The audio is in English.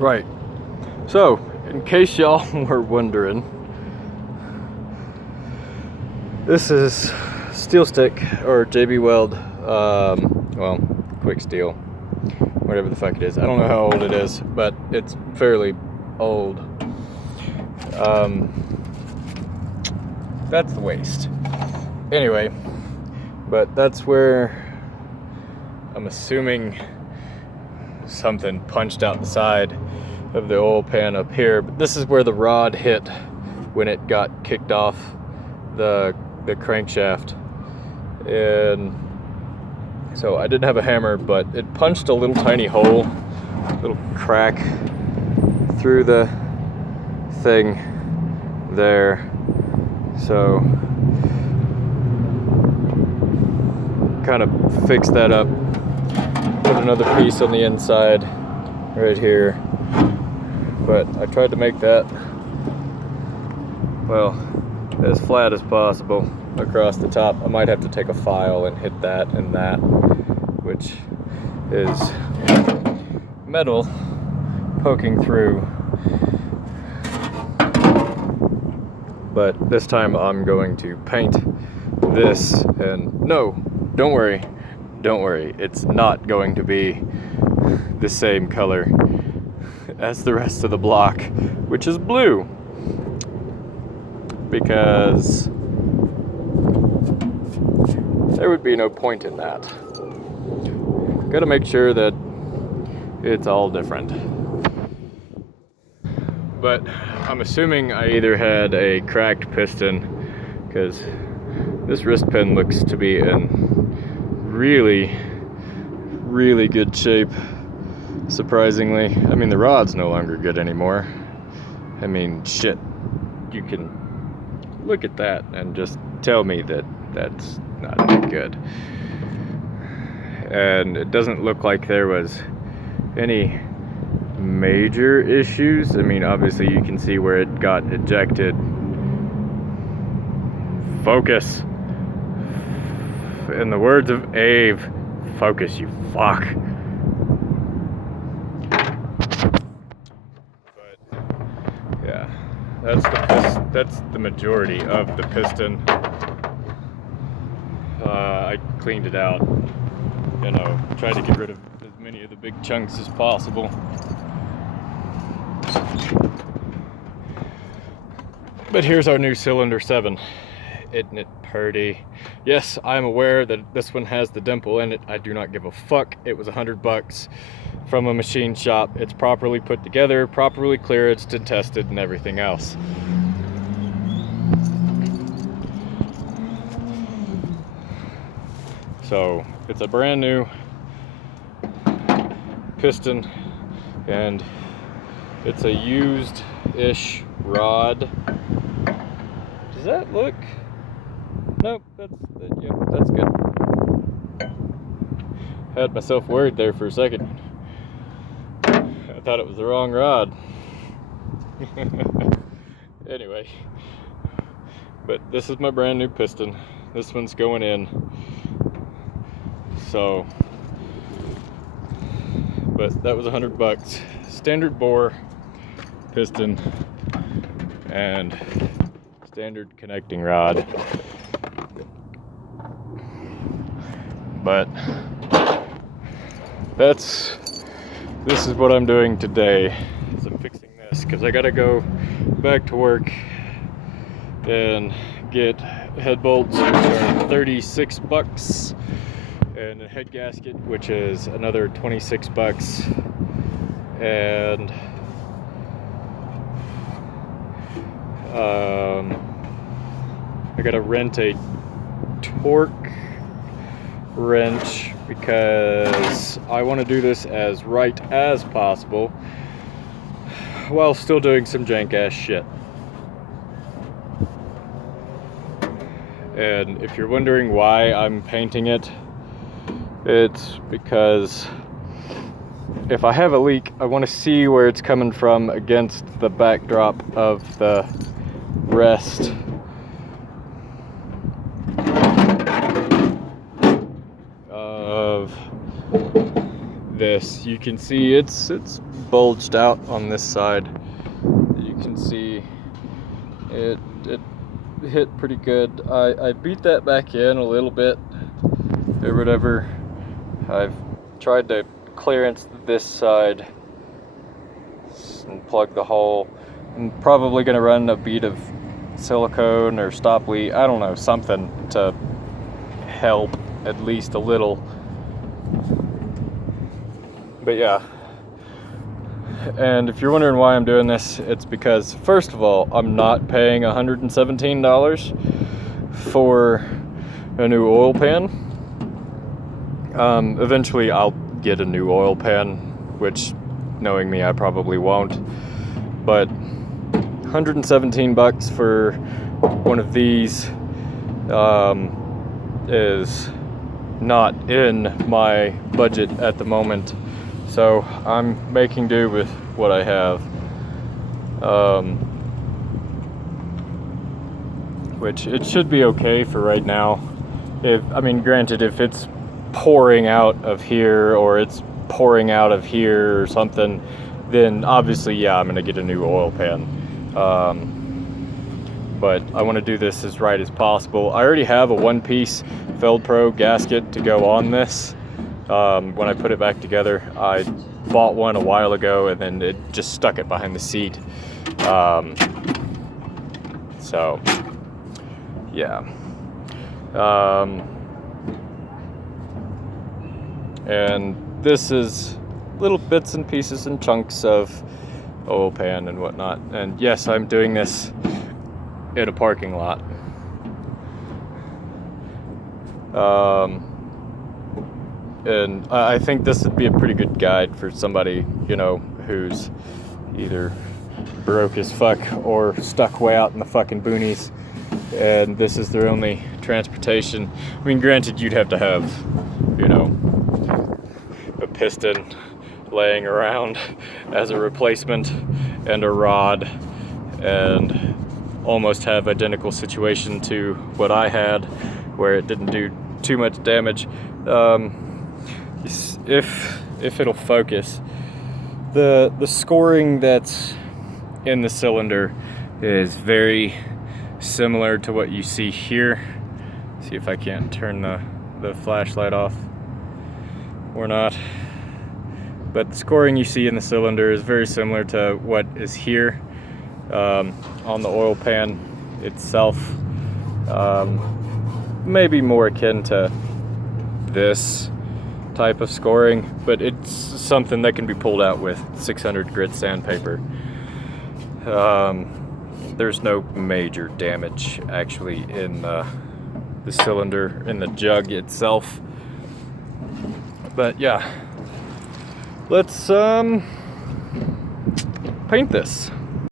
Right. So, in case y'all were wondering, this is steel stick or jbweld, well, quick steel, whatever the fuck it is. I don't know how old it is, but it's fairly old. That's the waste. Anyway, but that's where I'm assuming something punched out the side of the oil pan up here, but this is where the rod hit when it got kicked off the crankshaft. And so I didn't have a hammer, but it punched a little tiny hole, little crack through the thing there. So kind of fix that up, put another piece on the inside right here, but I tried to make that, well, as flat as possible across the top. I might have to take a file and hit that and that, which is metal poking through. But this time I'm going to paint this, and no, don't worry, it's not going to be the same color as the rest of the block, which is blue, because there would be no point in that. Gotta make sure that it's all different. But I'm assuming I either had a cracked piston, because this wrist pin looks to be in really, really good shape, surprisingly. I mean, the rod's no longer good anymore. I mean, shit, you can look at that and just tell me that that's not that good. And it doesn't look like there was any major issues. I mean, obviously you can see where it got ejected. Focus. In the words of Ave, focus, you fuck. But yeah, that's the majority of the piston. I cleaned it out, you know, tried to get rid of as many of the big chunks as possible. But here's our new cylinder 7. Isn't it pretty? Yes, I'm aware that this one has the dimple in it. I do not give a fuck. It was $100 from a machine shop. It's properly put together, properly clearanced and tested and everything else. So it's a brand new piston, and it's a used-ish rod. Does that look? Nope, yep, that's good. Had myself worried there for a second. I thought it was the wrong rod. Anyway, but this is my brand new piston. This one's going in. So, but that was $100. Standard bore piston and standard connecting rod. But this is what I'm doing today, is I'm fixing this, because I gotta go back to work and get head bolts, which are $36, and a head gasket, which is another $26, and I gotta rent a torque wrench, because I want to do this as right as possible while still doing some jank ass shit. And if you're wondering why I'm painting it, it's because if I have a leak, I want to see where it's coming from against the backdrop of the rest of this this, you can see it's bulged out on this side. You can see it hit pretty good. I beat that back in a little bit or whatever. I've tried to clearance this side and plug the hole. I'm probably going to run a bead of silicone or stop lead, I don't know, something to help at least a little. But yeah, and if you're wondering why I'm doing this, it's because, first of all, I'm not paying $117 for a new oil pan. Eventually I'll get a new oil pan, which, knowing me, I probably won't. But $117 for one of these is not in my budget at the moment. So I'm making do with what I have, which it should be okay for right now. Granted, if it's pouring out of here or it's pouring out of here or something, then obviously, yeah, I'm gonna get a new oil pan. But I want to do this as right as possible. I already have a one-piece Feldpro gasket to go on this. When I put it back together, I bought one a while ago and then it just stuck it behind the seat. So yeah. And this is little bits and pieces and chunks of oil pan and whatnot. And yes, I'm doing this in a parking lot. And I think this would be a pretty good guide for somebody, you know, who's either broke as fuck or stuck way out in the fucking boonies, and this is their only transportation. I mean, granted, you'd have to have, you know, a piston laying around as a replacement and a rod, and almost have identical situation to what I had, where it didn't do too much damage. If it'll focus, the scoring that's in the cylinder is very similar to what you see here. See if I can't turn the flashlight off or not. But the scoring you see in the cylinder is very similar to what is here on the oil pan itself. Maybe more akin to this type of scoring, but it's something that can be pulled out with 600 grit sandpaper. There's no major damage actually in the cylinder, in the jug itself. But yeah, let's paint this.